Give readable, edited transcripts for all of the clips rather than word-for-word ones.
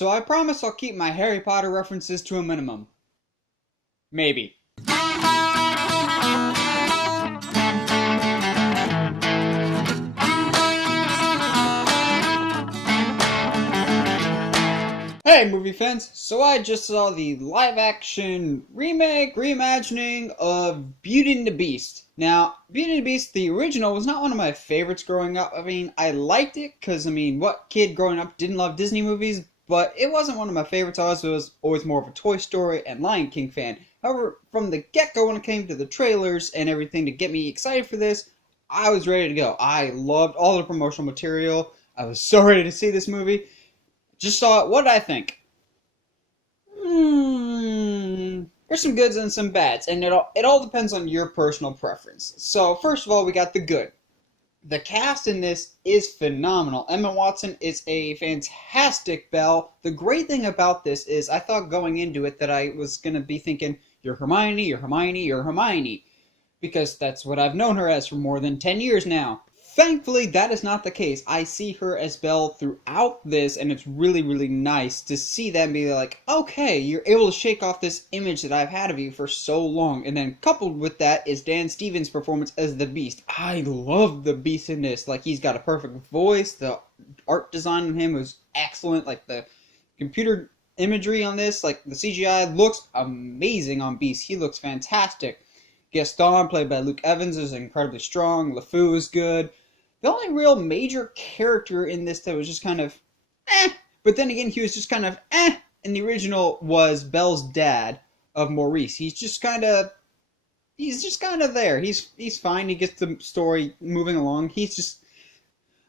So I promise I'll keep my Harry Potter references to a minimum. Maybe. Hey movie fans, so I just saw the live action remake, reimagining of Beauty and the Beast. Now, Beauty and the Beast, the original, was not one of my favorites growing up. I mean, I liked it because, what kid growing up didn't love Disney movies? But it wasn't one of my favorites. I was always more of a Toy Story and Lion King fan. However, from the get-go when it came to the trailers and everything to get me excited for this, I was ready to go. I loved all the promotional material. I was so ready to see this movie. Just saw it. What did I think? There's some goods and some bads, and it all depends on your personal preference. So first of all, we got the good. The cast in this is phenomenal. Emma Watson is a fantastic Belle. The great thing about this is I thought going into it that I was going to be thinking, you're Hermione, you're Hermione, you're Hermione. Because that's what I've known her as for more than 10 years now. Thankfully, that is not the case. I see her as Belle throughout this, and it's really, really nice to see them be like, okay, you're able to shake off this image that I've had of you for so long. And then coupled with that is Dan Stevens' performance as the Beast. I love the Beast in this. Like, he's got a perfect voice. The art design on him was excellent. Like, the computer imagery on this, like, the CGI looks amazing on Beast. He looks fantastic. Gaston, played by Luke Evans, is incredibly strong. LeFou is good. The only real major character in this that was just kind of but then again, he was just kind of in the original was Belle's dad of Maurice. He's just kind of there. He's fine. He gets the story moving along. He's just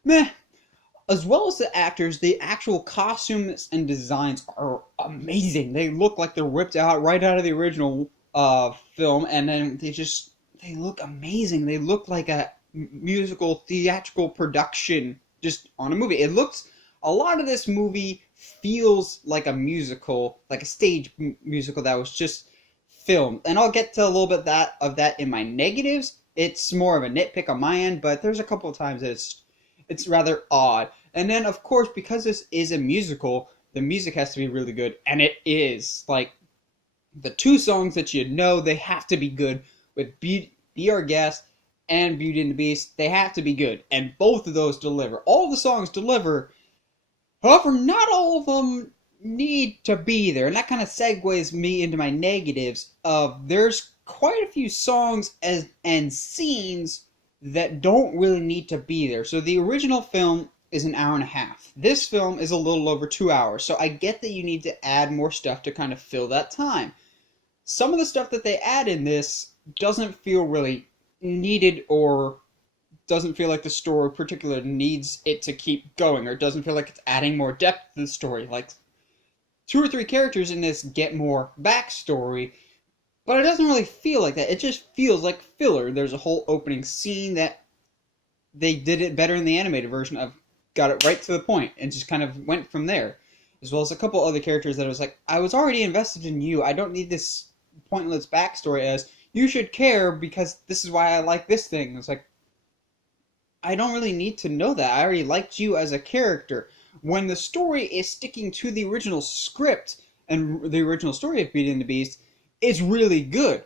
meh. As well as the actors, the actual costumes and designs are amazing. They look like they're ripped out right out of the original film, and then they look amazing. They look like a musical theatrical production just on a movie. A lot of this movie feels like a musical, like a stage musical that was just filmed. And I'll get to a little bit of that in my negatives. It's more of a nitpick on my end, but there's a couple of times that it's rather odd. And then of course, because this is a musical, the music has to be really good, and it is. Like, the two songs that you know, they have to be good. With Be Our Guest and Beauty and the Beast, they have to be good. And both of those deliver. All the songs deliver. However, not all of them need to be there. And that kind of segues me into my negatives of there's quite a few songs and scenes that don't really need to be there. So the original film is an hour and a half. This film is a little over 2 hours. So I get that you need to add more stuff to kind of fill that time. Some of the stuff that they add in this doesn't feel really needed, or doesn't feel like the story particularly needs it to keep going, or doesn't feel like it's adding more depth to the story. Like, 2 or 3 characters in this get more backstory, but it doesn't really feel like that. It just feels like filler. There's a whole opening scene that they did it better in the animated version of, got it right to the point, and just kind of went from there. As well as a couple other characters that I was like, I was already invested in you. I don't need this pointless backstory as, you should care because this is why I like this thing. It's like, I don't really need to know that. I already liked you as a character. When the story is sticking to the original script and the original story of Beauty and the Beast, it's really good.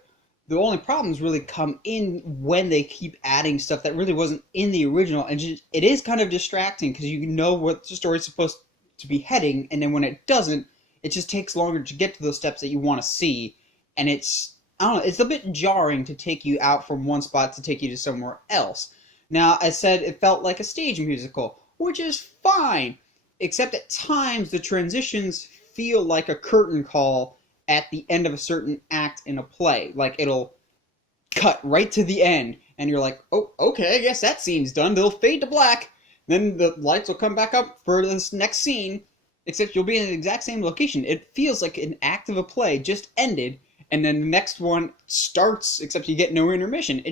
The only problems really come in when they keep adding stuff that really wasn't in the original, and it is kind of distracting because you know what the story's supposed to be heading, and then when it doesn't, it just takes longer to get to those steps that you want to see, and it's a bit jarring to take you out from one spot to take you to somewhere else. Now, I said it felt like a stage musical, which is fine, except at times the transitions feel like a curtain call at the end of a certain act in a play. Like, it'll cut right to the end, and you're like, oh, okay, I guess that scene's done. They'll fade to black, then the lights will come back up for this next scene, except you'll be in the exact same location. It feels like an act of a play just ended, and then the next one starts, except you get no intermission.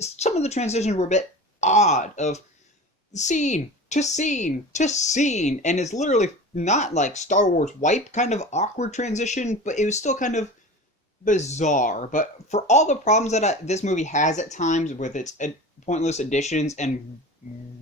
Some of the transitions were a bit odd, of scene to scene to scene, and it's literally not like Star Wars wipe kind of awkward transition, but it was still kind of bizarre. But for all the problems that this movie has at times with its pointless additions and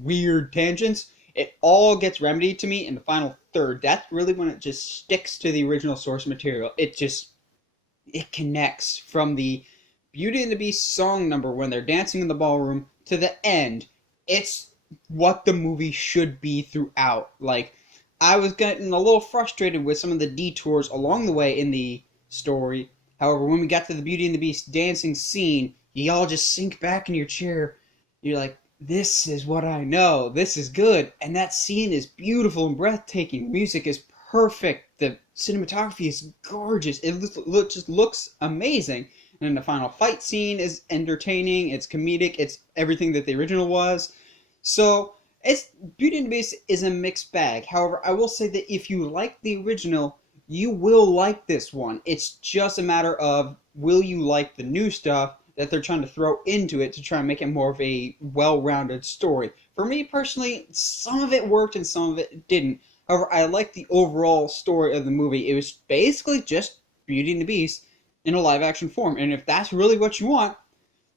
weird tangents, It all gets remedied to me in the final third. That's really when it just sticks to the original source material. It connects from the Beauty and the Beast song number when they're dancing in the ballroom to the end. It's what the movie should be throughout. Like, I was getting a little frustrated with some of the detours along the way in the story. However, when we got to the Beauty and the Beast dancing scene, you all just sink back in your chair. You're like, this is what I know. This is good. And that scene is beautiful and breathtaking. Music is perfect. The cinematography is gorgeous. It just looks amazing. And then the final fight scene is entertaining. It's comedic. It's everything that the original was. So, Beauty and the Beast is a mixed bag. However, I will say that if you like the original, you will like this one. It's just a matter of, will you like the new stuff that they're trying to throw into it to try and make it more of a well-rounded story. For me personally, some of it worked and some of it didn't. However, I like the overall story of the movie. It was basically just Beauty and the Beast in a live-action form. And if that's really what you want,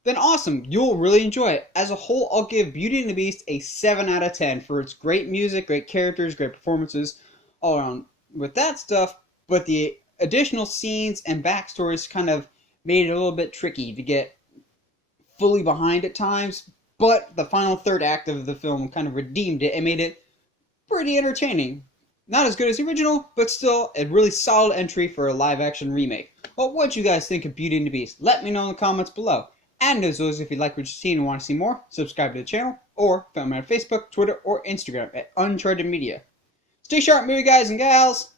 then awesome. You'll really enjoy it. As a whole, I'll give Beauty and the Beast a 7 out of 10 for its great music, great characters, great performances, all around with that stuff. But the additional scenes and backstories kind of made it a little bit tricky to get fully behind at times. But the final third act of the film kind of redeemed it and made it pretty entertaining. Not as good as the original, but still a really solid entry for a live-action remake. Well, what do you guys think of Beauty and the Beast? Let me know in the comments below. And as always, if you like what you've seen and want to see more, subscribe to the channel, or find me on Facebook, Twitter, or Instagram at Uncharted Media. Stay sharp, movie guys and gals!